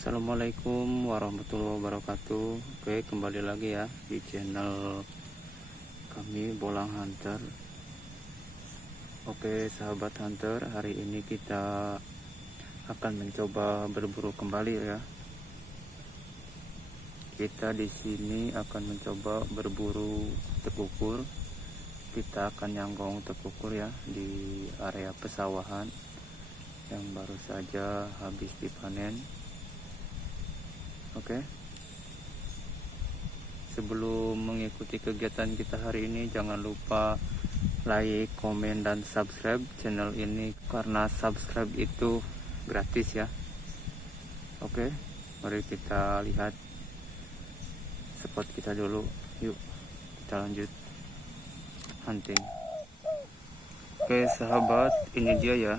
Assalamualaikum warahmatullahi wabarakatuh. Oke, kembali lagi ya di channel kami Bolang Hunter. Oke sahabat hunter, hari ini kita akan mencoba berburu kembali ya. Kita di sini akan mencoba berburu tekukur. Kita akan nyanggong tekukur ya di area pesawahan yang baru saja habis dipanen. Oke, sebelum mengikuti kegiatan kita hari ini, jangan lupa like, komen, dan subscribe channel ini karena subscribe itu gratis ya. Oke, mari kita lihat spot kita dulu. Yuk kita lanjut hunting. Oke sahabat, ini dia ya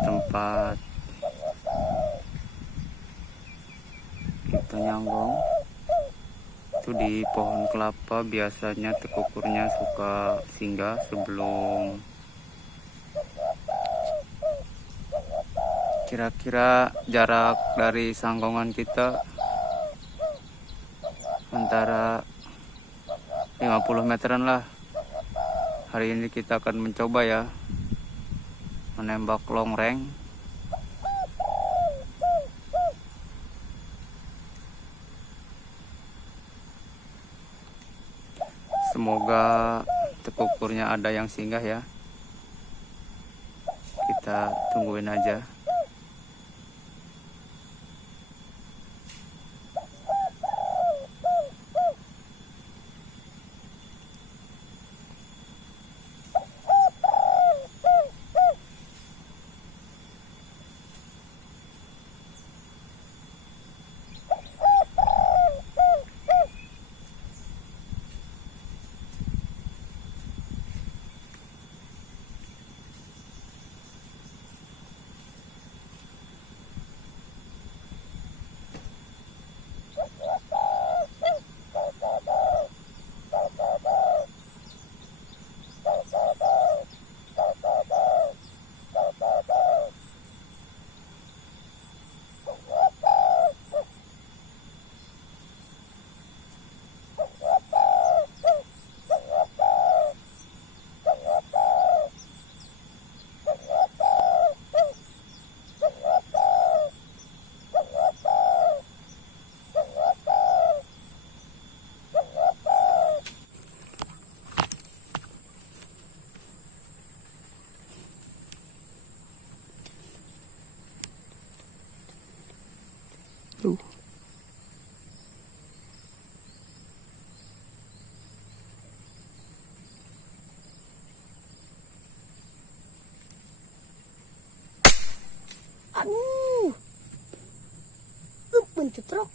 tempat kita nyanggong. Itu di pohon kelapa biasanya tekukurnya suka singgah sebelum kira-kira jarak dari sanggongan kita antara 50 meteran lah. Hari ini kita akan mencoba ya menembak long range. Semoga tekukurnya ada yang singgah ya. Kita tungguin aja. Aduh, pencetrok.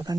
Akan